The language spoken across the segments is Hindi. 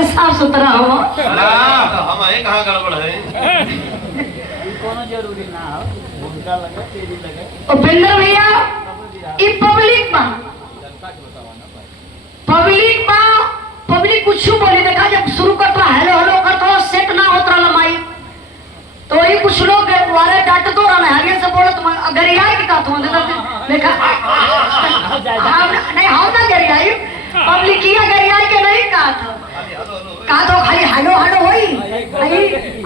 से साफ सुथरा हो। हम आए कहाँ गड़बड़ है? कोनो जरूरी ना हो, भूमिका लगे, तेजी लगे। उपेंद्र भैया ई पब्लिक बा, पब्लिक कुछ बोली देखा जब शुरू करता हेलो हेलो करता सेट ना होता लमाई तो ही कुछ लोग वारे डांट तो रहा है से बोलो तुम गरियाई की का तुम देखा नहीं हम ना गरियाई पब्लिक किया गरियाई के नहीं कहा तो खाली हेलो हेलो होई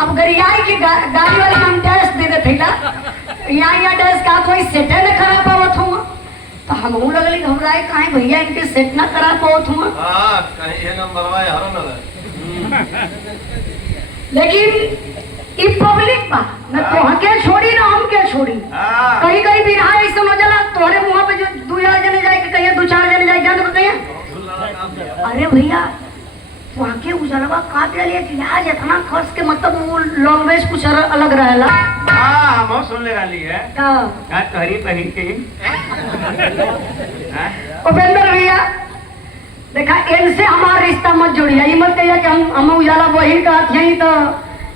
अब गरियाई की गाड़ी वाले हम डैश दे दे थैला यहाँ डैश का कोई सेट न करा पावत हूँ तो हम लगली घबराए काहे भैया इनके सेट ना करा पावत हूँ। हां कहीं ये नंबर वाले हरो न लेकिन ई पब्लिक बा न तोह के छोड़ी ना हम के छोड़ी। कहीं कहीं बिरहा ऐसे हो जाला तोहरे मुंह पे जो दो चार जने जाए के कहिए दो चार जने जाए जान तो कहिए अरे भैया वहां के उजलवा काट ले कि आज इतना खर्च के मतलब वो लैंग्वेज कुछ अलग रहेला। हां हम सुन ले रही है का कहरी पहन के उपेंद्र भैया देखा इनसे हमारा रिश्ता मत जोड़िए ये मत कहिए कि हम उजाला वही का यही तो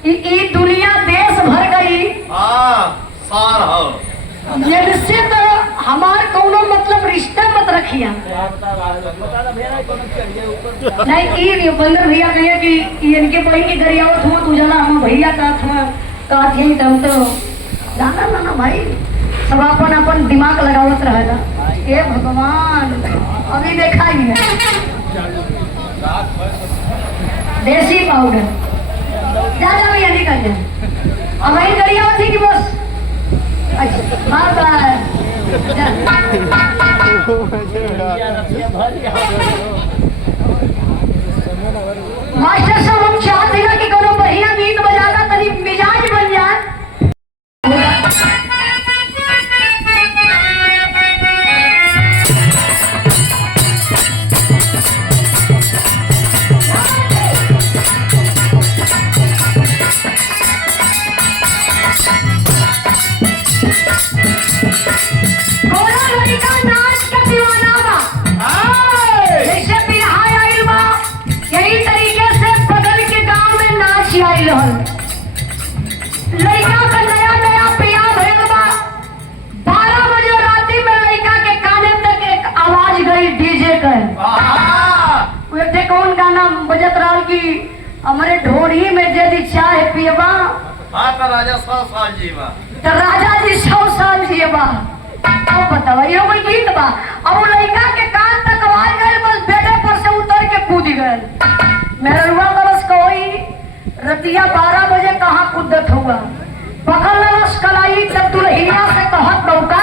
ये दुनिया देश भर गई। हां सार हो इससे तो हमार कोनो मतलब रिश्ता मत रखिया नहीं ये उपेंद्र भैया कहिए कि इनके बहन की गरियावत हुआ तू जना हम भैया का थे हम तो जाना ना भाई सब अपन दिमाग लगावत रहेगा। हे भगवान अभी देखा ही है देसी पाउडर ज्यादा भैया निकल जाए अब वही गरियावत थी कि बस मास्टर साहब हम चाहते हैं कि कोनो बढ़िया गीत बजाना तनी मिजाज बन जाए। लड़का का नया पिया भइल बा 12 बजे राती में लड़का के काने तक एक आवाज गई डीजे के वे कौन गाना बजत रहा कि हमारे ढोरी में यदि चाय पियबा तो राजा 100 साल जीवा तो राजा जी 100 साल जीवा। अब बताओ ये कोई गीत बा अब लड़का के कान तक आवाज गई बस बेडे पर से उतर के कूद गए। मेरा रुआ बरस कोई रतिया 12 बजे कहाँ कुदत हुआ पकड़ लस कलाई जब दुल्हनिया से कहत नौका